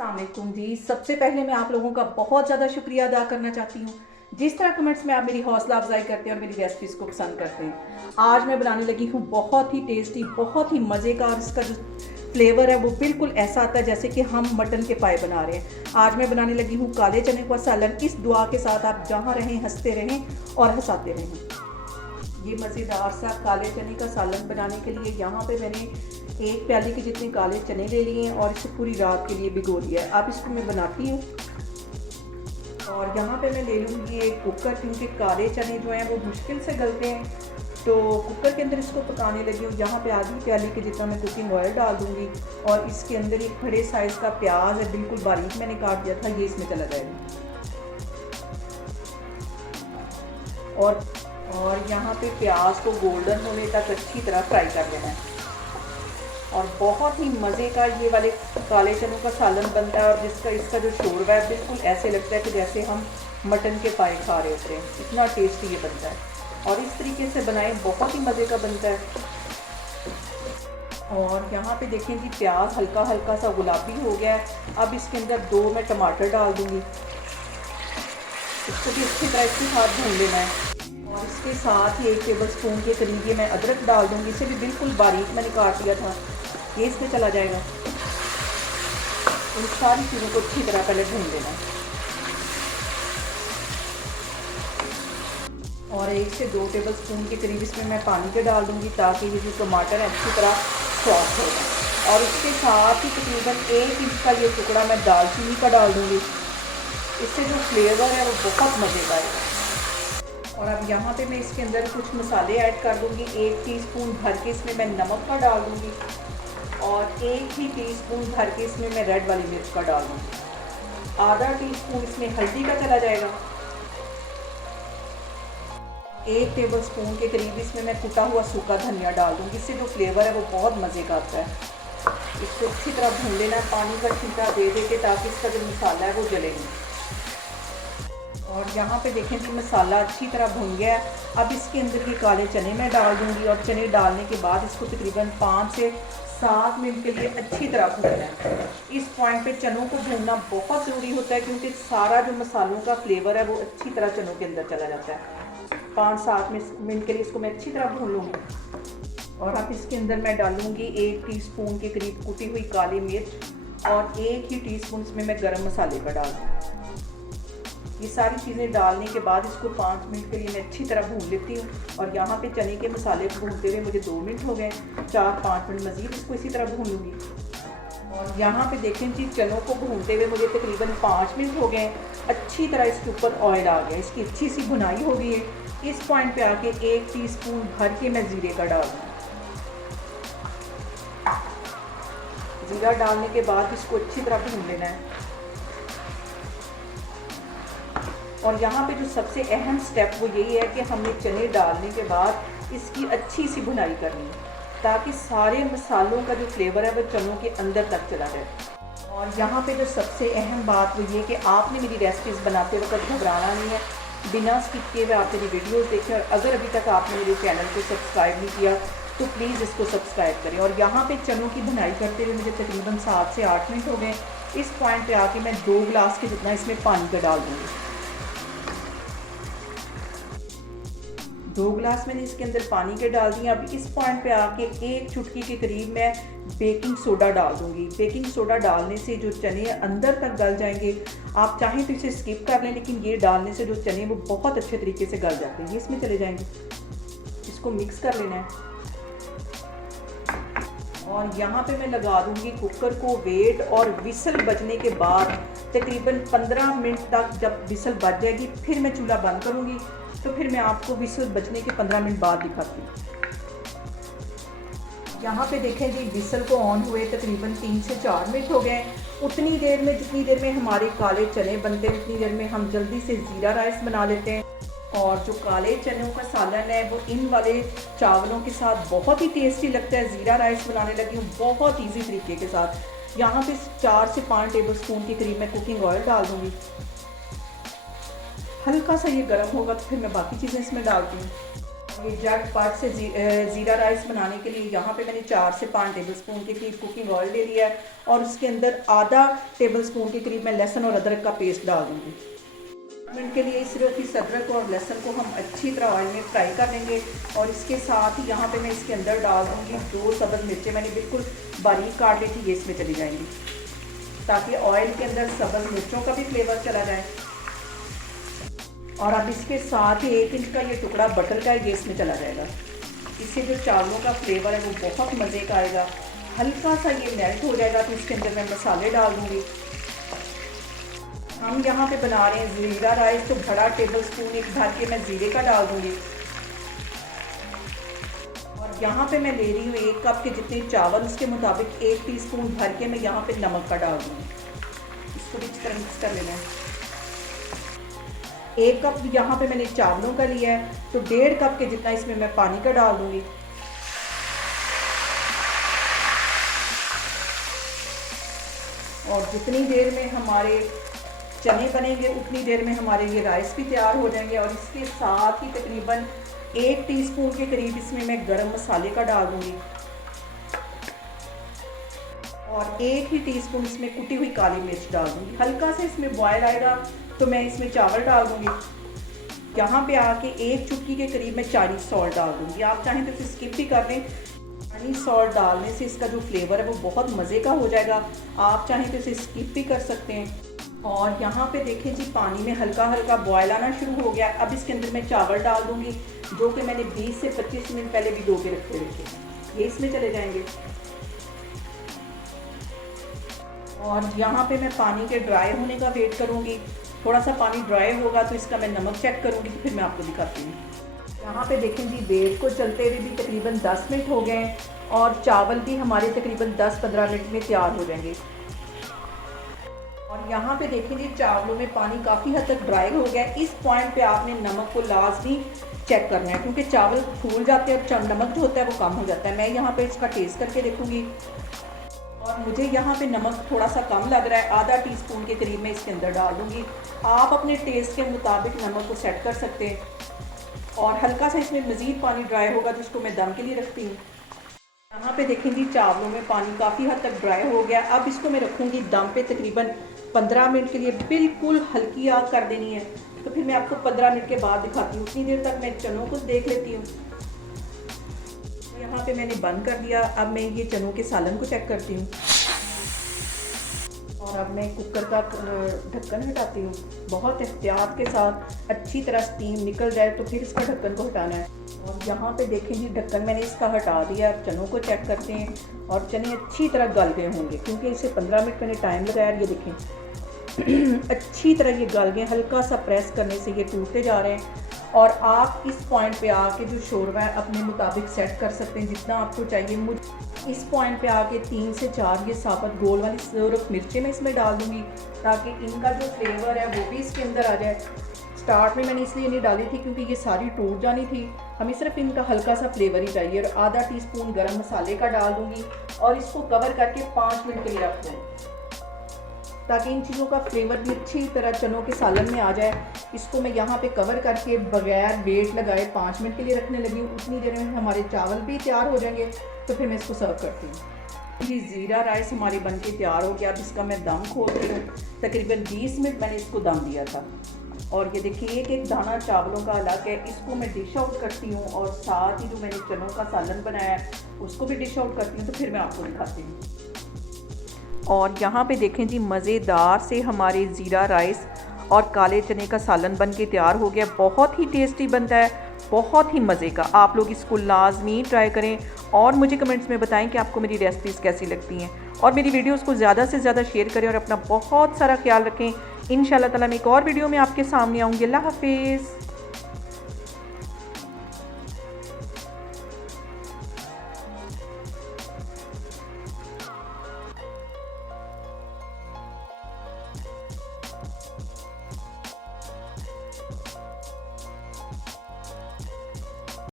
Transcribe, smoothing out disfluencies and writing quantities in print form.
अस्सलामुअलैकुम जी। सबसे पहले मैं आप लोगों का बहुत ज़्यादा शुक्रिया अदा करना चाहती हूँ जिस तरह कमेंट्स में आप मेरी हौसला अफजाई करते हैं और मेरी रेसिपीज़ को पसंद करते हैं। आज मैं बनाने लगी हूँ बहुत ही टेस्टी, बहुत ही मज़े का, और इसका जो फ्लेवर है वो बिल्कुल ऐसा आता है जैसे कि हम मटन के पाए बना रहे हैं। आज मैं बनाने लगी हूँ काले चने का सालन। इस दुआ के साथ आप जहाँ रहें हंसते रहें और हंसाते रहें। ये मज़ेदार सा काले चने का सालन बनाने के लिए यहाँ पे मैंने एक प्याली के जितने काले चने ले लिए हैं और इसे पूरी रात के लिए भिगो लिया है। अब इसको मैं बनाती हूँ और यहाँ पे मैं ले लूँगी एक कुकर, क्योंकि काले चने जो हैं वो मुश्किल से गलते हैं, तो कुकर के अंदर इसको पकाने लगी हूँ। यहाँ पे आधी प्याली के जितना मैं कुकिंग ऑयल डाल दूँगी और इसके अंदर एक बड़े साइज़ का प्याज है, बिल्कुल बारीक मैंने काट दिया था, ये इसमें चला जाएगा। और यहाँ पे प्याज को गोल्डन होने तक अच्छी तरह फ्राई कर लेना है। और बहुत ही मज़े का ये वाले काले चनों का सालन बनता है और इसका जो शोरबा है बिल्कुल ऐसे लगता है कि जैसे हम मटन के पाए खा रहे होते हैं। इतना टेस्टी ये बनता है और इस तरीके से बनाएं, बहुत ही मज़े का बनता है। और यहाँ पे देखें जी, प्याज हल्का हल्का सा गुलाबी हो गया है। अब इसके अंदर 2 मैं टमाटर डाल दूँगी, इसको भी अच्छी तरह इसके साथ भून लेना है। और इसके साथ ही 1 टेबल स्पून के करीब ये मैं अदरक डाल दूँगी, इसे भी बिल्कुल बारीक मैंने काट दिया था, ये इसमें चला जाएगा। इन सारी चीज़ों को अच्छी तरह पहले भून लेना है। और 1 से 2 टेबल स्पून के करीब इसमें मैं पानी के डाल दूँगी ताकि ये जो टमाटर है अच्छी तरह सॉफ्ट होगा। और इसके साथ ही तकरीबन 1 इंच का ये टुकड़ा मैं दालचीनी का डाल दूँगी, इससे जो फ्लेवर है वो बहुत मज़े का आएगा। और अब यहाँ पे मैं इसके अंदर कुछ मसाले ऐड कर दूँगी। 1 टीस्पून भर के इसमें मैं नमक का डाल दूँगी और 1 ही टीस्पून भर के इसमें मैं रेड वाली मिर्च का डाल दूँगी। आधा टीस्पून इसमें हल्दी का चला जाएगा। 1 टेबल स्पून के करीब इसमें मैं कुटा हुआ सूखा धनिया डाल दूँगी, इससे जो फ्लेवर है वो बहुत मज़े का आता है। इसको अच्छी तरह भून लेना है, पानी का छींटा दे दे के, ताकि इसका जो मसाला है वो जले नहीं। और यहाँ पे देखें कि मसाला अच्छी तरह भून गया है। अब इसके अंदर ये काले चने मैं डाल दूँगी और चने डालने के बाद इसको तकरीबन 5 से 7 मिनट के लिए अच्छी तरह भूनना है। इस पॉइंट पे चनों को भूनना बहुत ज़रूरी होता है, क्योंकि सारा जो मसालों का फ्लेवर है वो अच्छी तरह चनों के अंदर चला जाता है। 5-7 मिनट के लिए इसको मैं अच्छी तरह भून लूँगी। और अब इसके अंदर मैं डालूँगी 1 टीस्पून के करीब कुटी हुई काली मिर्च और 1 ही टीस्पून इसमें मैं गरम मसाले का डाल दूँगी। ये सारी चीज़ें डालने के बाद इसको 5 मिनट के लिए मैं अच्छी तरह भून लेती हूँ। और यहाँ पे चने के मसाले को भूनते हुए मुझे 2 मिनट हो गए, 4-5 मिनट मज़ीद इसको इसी तरह भून लूँगी। और यहाँ पे देखें जी, चनों को भूनते हुए मुझे तकरीबन 5 मिनट हो गए। अच्छी तरह इसके ऊपर ऑयल आ गया, इसकी अच्छी सी भुनाई हो गई है। इस पॉइंट पे आके 1 टीस्पून भर के मैं ज़ीरे का डाल दूँ। ज़ीरा डालने के बाद इसको अच्छी तरह भून लेना है। और यहाँ पे जो सबसे अहम स्टेप वो यही है कि हमने चने डालने के बाद इसकी अच्छी सी भुनाई करनी है, ताकि सारे मसालों का जो फ्लेवर है वो चनों के अंदर तक चला जाए। और यहाँ पे जो सबसे अहम बात वो ये कि आपने मेरी रेसिपीज़ बनाते वक्त घबराना नहीं है, बिना स्किप किए हुए आप मेरी वीडियोस देखें। और अगर अभी तक आपने मेरे चैनल को सब्सक्राइब नहीं किया तो प्लीज़ इसको सब्सक्राइब करें। और यहाँ पे चनों की भुनाई करते हुए मुझे तकरीबन 7 से 8 मिनट हो गए। इस पॉइंट पे आके मैं 2 गिलास के जितना इसमें पानी का डाल दूँगी। 2 गिलास मैंने इसके अंदर पानी के डाल दिए। अब इस पॉइंट पे आके 1 चुटकी के करीब मैं बेकिंग सोडा डाल दूँगी। बेकिंग सोडा डालने से जो चने अंदर तक गल जाएंगे। आप चाहें तो इसे स्किप कर लें, लेकिन ये डालने से जो चने वो बहुत अच्छे तरीके से गल जाते हैं। ये इसमें चले जाएंगे, इसको मिक्स कर लेना है। और यहाँ पे मैं लगा दूँगी कुकर को वेट, और विसल बजने के बाद तकरीबन 15 मिनट तक जब विसल बज जाएगी फिर मैं चूल्हा बंद करूँगी। तो फिर मैं आपको विसल बजने के 15 मिनट बाद दिखाती हूँ। यहाँ पे देखें जी, विसल को ऑन हुए तकरीबन 3 से 4 मिनट हो गए। उतनी देर में, जितनी देर में हमारे काले चने बनते हैं, उतनी देर में हम जल्दी से ज़ीरा राइस बना लेते हैं। और जो काले चनों का सालन है वो इन वाले चावलों के साथ बहुत ही टेस्टी लगता है। ज़ीरा राइस बनाने लगी हूँ बहुत ईजी तरीके के साथ। यहाँ पे 4 से 5 टेबल स्पून के करीब मैं कुकिंग ऑयल डाल दूँगी। हल्का सा ये गर्म होगा तो फिर मैं बाकी चीज़ें इसमें डालती हूँ। ये झटपट से ज़ीरा राइस बनाने के लिए यहाँ पे मैंने 4 से 5 टेबलस्पून के करीब कुकिंग ऑयल ले लिया है और उसके अंदर आधा टेबलस्पून के करीब मैं लहसुन और अदरक का पेस्ट डाल दूँगी। मिनट के लिए सिर्फ इस अदरक और लहसुन को हम अच्छी तरह ऑयल में फ्राई कर लेंगे और इसके साथ ही यहाँ पे मैं इसके अंदर डाल दूँगी 2 सब्ज़ मिर्चें मैंने बिल्कुल बारीक काट ली थी, ये इसमें चली जाएंगी ताकि ऑयल के अंदर सब्ज़ मिर्चों का भी फ्लेवर चला जाए। और अब इसके साथ ही 1 इंच का ये टुकड़ा बटर का ये इसमें चला जाएगा। इससे जो चावलों का फ्लेवर है वो बहुत मज़े का आएगा। हल्का सा ये मेल्ट हो जाएगा तो इसके अंदर मैं मसाले डाल दूँगी। हम यहाँ पे बना रहे हैं ज़ीरा राइस, तो बड़ा टेबलस्पून एक भर के मैं ज़ीरे का डाल दूँगी। और यहाँ पे मैं ले रही हूँ 1 कप के जितने चावल, उसके मुताबिक 1 टीस्पून भर के मैं यहाँ पे नमक का डाल दूँगी। इसको भी अच्छी तरह मिक्स कर लेना है। 1 कप यहाँ पे मैंने चावलों का लिया है तो 1.5 कप के जितना इसमें मैं पानी का डाल दूँगी। और जितनी देर में हमारे चने बनेंगे उतनी देर में हमारे ये राइस भी तैयार हो जाएंगे। और इसके साथ ही तकरीबन 1 टीस्पून के करीब इसमें मैं गरम मसाले का डाल दूँगी और 1 ही टीस्पून इसमें कुटी हुई काली मिर्च डाल दूँगी। हल्का से इसमें बॉयल आएगा तो मैं इसमें चावल डाल दूँगी। यहाँ पे आके 1 चुटकी के करीब मैं चाइनीज़ सॉल्ट डाल दूँगी। आप चाहें तो इसे स्किप भी कर लें। चाइनीज़ सॉल्ट डालने से इसका जो फ्लेवर है वो बहुत मज़े का हो जाएगा। आप चाहें तो इसे स्किप भी कर सकते हैं। और यहाँ पे देखें जी, पानी में हल्का हल्का बॉयल आना शुरू हो गया। अब इसके अंदर मैं चावल डाल दूँगी जो कि मैंने 20 से 25 मिनट पहले भिगो के रखे ये इसमें चले जाएंगे। और यहाँ पे मैं पानी के ड्राई होने का वेट करूँगी। थोड़ा सा पानी ड्राई होगा तो इसका मैं नमक चेक करूँगी, तो फिर मैं आपको दिखाती हूँ। यहाँ पे देखें जी, वेट को चलते हुए भी तकरीबन 10 मिनट हो गए हैं और चावल भी हमारे तकरीबन 10-15 मिनट में तैयार हो जाएंगे। और यहाँ पे देखें जी, चावलों में पानी काफ़ी हद तक ड्राई हो गया है। इस पॉइंट पे आपने नमक को लाजमी चेक करना है क्योंकि चावल फूल जाते हैं और नमक जो होता है वो कम हो जाता है। मैं यहाँ पे इसका टेस्ट करके देखूँगी और मुझे यहाँ पे नमक थोड़ा सा कम लग रहा है। आधा टीस्पून के करीब मैं इसके अंदर डाल दूँगी। आप अपने टेस्ट के मुताबिक नमक को सेट कर सकते हैं। और हल्का सा इसमें मज़ीद पानी ड्राई होगा तो इसको मैं दम के लिए रखती हूँ। यहाँ पे देखेंगी चावलों में पानी काफ़ी हद तक ड्राई हो गया। अब इसको मैं रखूँगी दम पे तकरीबन 15 मिनट के लिए। बिल्कुल हल्की आग कर देनी है। तो फिर मैं आपको 15 मिनट के बाद दिखाती हूँ। उतनी देर तक मैं चनों को देख लेती हूँ। यहाँ पे मैंने बंद कर दिया। अब मैं ये चनों के सालन को चेक करती हूँ और अब मैं कुकर का ढक्कन हटाती हूँ। बहुत एहतियात के साथ अच्छी तरह स्टीम निकल जाए तो फिर इसका ढक्कन को हटाना है। और यहाँ पे देखें जी, ढक्कन मैंने इसका हटा दिया। अब चनों को चेक करते हैं और चने अच्छी तरह गल गए होंगे क्योंकि इसे 15 मिनट मैंने टाइम लगाया। ये देखें अच्छी तरह ये गल गए। हल्का सा प्रेस करने से ये टूटते जा रहे हैं। और आप इस पॉइंट पे आके जो शोरबा है अपने मुताबिक सेट कर सकते हैं जितना आपको चाहिए। मुझे इस पॉइंट पे आके 3 से 4 ये साबुत गोल वाली सिर्फ मिर्चें मैं इसमें डाल दूँगी ताकि इनका जो फ्लेवर है वो भी इसके अंदर आ जाए। स्टार्ट में मैंने इसलिए नहीं डाली थी क्योंकि ये सारी टूट जानी थी। हमें सिर्फ इनका हल्का सा फ्लेवर ही चाहिए। और आधा टीस्पून गरम मसाले का डाल दूँगी और इसको कवर करके 5 मिनट के लिए रख दूँगी ताकि इन चीज़ों का फ्लेवर भी अच्छी तरह चनों के सालन में आ जाए। इसको मैं यहाँ पे कवर करके बगैर वेट लगाए 5 मिनट के लिए रखने लगी हूँ। उतनी देर में हमारे चावल भी तैयार हो जाएंगे तो फिर मैं इसको सर्व करती हूँ। जी, ज़ीरा राइस हमारी बनके तैयार हो गया। अब इसका मैं दम खोल रही हूँ। तकरीबन 20 मिनट मैंने इसको दम दिया था। और ये देखिए एक एक दाना चावलों का अलग है। इसको मैं डिश आउट करती हूँ और साथ ही जो मैंने चनों का सालन बनाया है उसको भी डिश आउट करती हूँ। तो फिर मैं आपको दिखाती हूँ। और यहाँ पे देखें जी, मज़ेदार से हमारे ज़ीरा राइस और काले चने का सालन बन के तैयार हो गया। बहुत ही टेस्टी बनता है, बहुत ही मज़े का। आप लोग इसको लाजमी ट्राई करें और मुझे कमेंट्स में बताएं कि आपको मेरी रेसिपीज़ कैसी लगती हैं। और मेरी वीडियोस को ज़्यादा से ज़्यादा शेयर करें और अपना बहुत सारा ख्याल रखें। इंशाल्लाह ताला मैं एक और वीडियो में आपके सामने आऊँगी। अल्लाह हाफिज़।